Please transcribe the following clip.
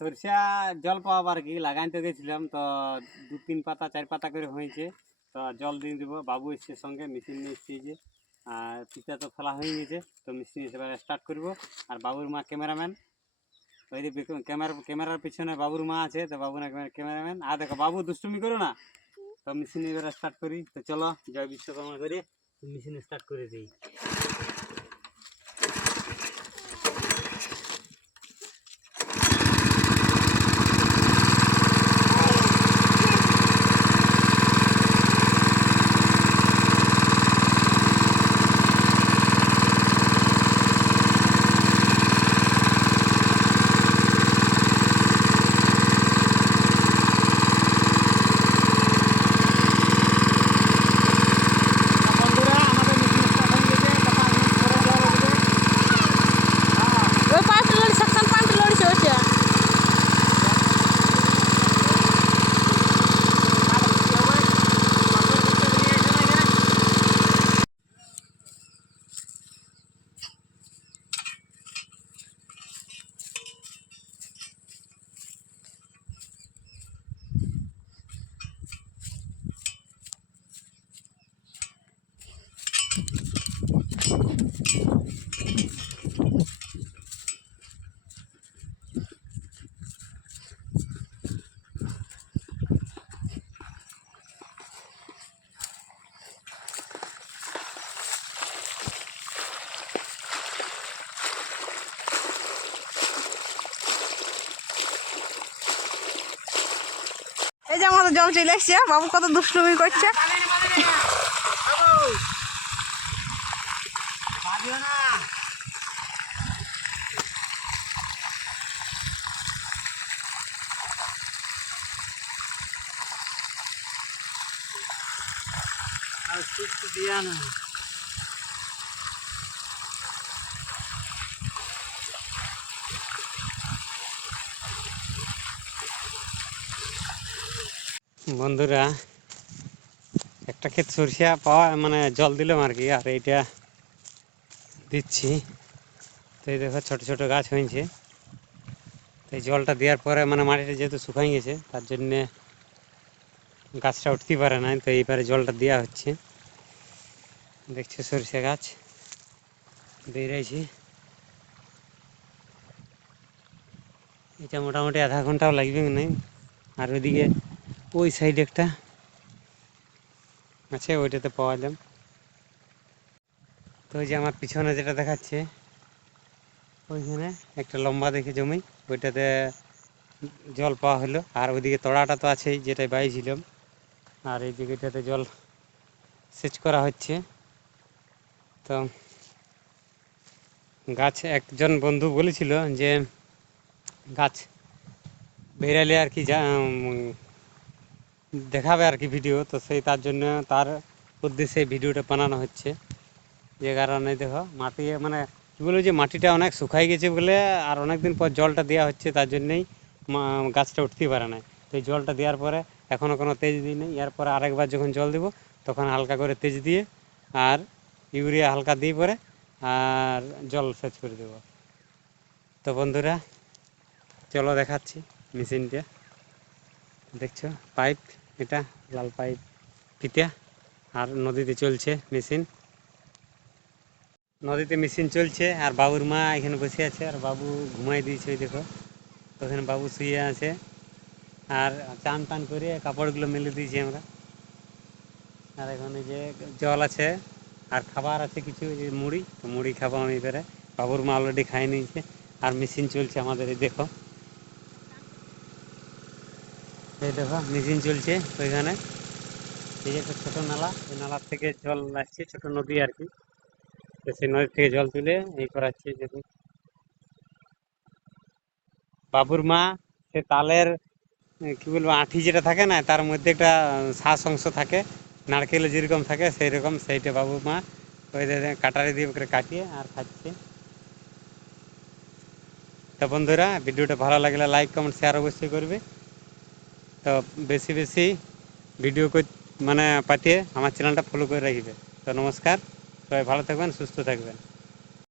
সরিষা জল পাওয়াবার কি? লাগাইতে গেছিলাম, তো দু তিন পাতা, চার পাতা করে হয়েছে। তো জল দিয়ে দিব, বাবু এসছে সঙ্গে মেশিন নিয়ে এসছে যে। আর পিতা তো ফেলা হয়ে গেছে, তো মেশিন এবার স্টার্ট করব। আর বাবুর মা ক্যামেরাম্যান ওই যে ক্যামেরা ক্যামেরার পিছনে বাবুর মা আছে, তো বাবু না ক্যামেরাম্যান আর দেখো, বাবু দুষ্টুমি করো না। তো মেশিন এবার স্টার্ট করি। তো চলো, জয় বিশ্বকর্মা করে মেশিন স্টার্ট করে দিই বন্ধুরা আমাদের মেশিন স্টার্ট হয়ে গেছে তারপর আমি করে জল উঠবে ওই পাঁচটা লড়ি সেকশন পাঁচটা লড়ি হচ্ছে এই যে আমাদের জল চলে এসছে বাবু কত দুষ্টুমি করছে আর সুস্থ বন্ধুরা, একটা ক্ষেত সরিষা পাওয়া মানে জল দিলাম আর কি, আর এইটা দিচ্ছি। তো এই দেখো ছোটো ছোটো গাছ হয়েছে। তো এই জলটা দেওয়ার পরে মানে মাটিটা যেহেতু শুকাই গেছে, তার জন্যে গাছটা উঠতে পারে না তো এইবারে জলটা দেওয়া হচ্ছে। দেখছ সরিষা গাছ, বেরিয়েছি। এটা মোটামুটি আধা ঘন্টাও লাগবে না আর ওইদিকে ওই সাইডে একটা। আছে ওইটাতে পাওয়া যাম তো ওই যে আমার পিছনে যেটা দেখাচ্ছে, ওইখানে একটা লম্বা দেখে জমি, ওইটাতে জল পাওয়া হলো। আর ওইদিকে তড়াটা তো আছেই, যেটাই বাইছিলাম আর এই দিকেটাতে জল সেচ করা হচ্ছে। তো গাছ, একজন বন্ধু বলেছিল যে গাছ বেরালে আর কি যা দেখাবে আর কি ভিডিও, তো সেই তার জন্য তার উদ্দেশ্যে ভিডিওটা বানানো হচ্ছে। যে কারণে দেখো, মাটি মানে কী বলব যে মাটিটা অনেক শুকাই গেছে বলে আর অনেক দিন পর জলটা দেওয়া হচ্ছে, তার জন্যেই গাছটা উঠতেই পারে না তো এই জলটা দেওয়ার পরে এখনও কোনো তেজ দিই নেই। এরপরে আরেকবার যখন জল দিব, তখন হালকা করে তেজ দিয়ে আর ইউরিয়া হালকা দিয়ে পরে আর জল সেচ করে দেব। তো বন্ধুরা, চলো দেখাচ্ছি মেশিনটা। দেখছ, পাইপ। এটা লাল পাইপ ফিতা আর নদীতে চলছে মেশিন। নদীতে মেশিন চলছে আর বাবুর মা এখানে বসে আছে আর বাবু ঘুমাই দিয়েছে, ওই দেখো। ওখানে বাবু শুয়ে আছে আর চান টান করে কাপড়গুলো মেলে দিয়েছি আমরা। আর এখানে যে জল আছে আর খাবার আছে কিছু যে মুড়ি, তো মুড়ি খাব আমি এবারে। বাবুর মা অলরেডি খাই নিয়েছে আর মেশিন চলছে আমাদের, এই দেখো। এই দেখো, মেশিন চলছে ওইখানে। এই যে একটা ছোটো নালা, এই নালার থেকে জল আসছে, ছোট নদী আর কি। তো সেই নদীর থেকে জল তুলে এই করাচ্ছে দেখুন বাবুর মা, সে তালের কি বলব, আঁঠি যেটা থাকে না, তার মধ্যে একটা শ্বাস অংশ থাকে, নারকেলে যেরকম থাকে সেই রকম সেইটা বাবু মা ওই কাটারি দিয়ে করে কাটিয়ে আর খাচ্ছে। তো বন্ধুরা, ভিডিওটা ভালো লাগলে লাইক কমেন্ট শেয়ার অবশ্যই করবে। তো বেশি বেশি ভিডিও মানে পাঠিয়ে আমার চ্যানেলটা ফলো করে রাখবে। তো নমস্কার, সবাই ভালো থাকবেন, সুস্থ থাকবেন।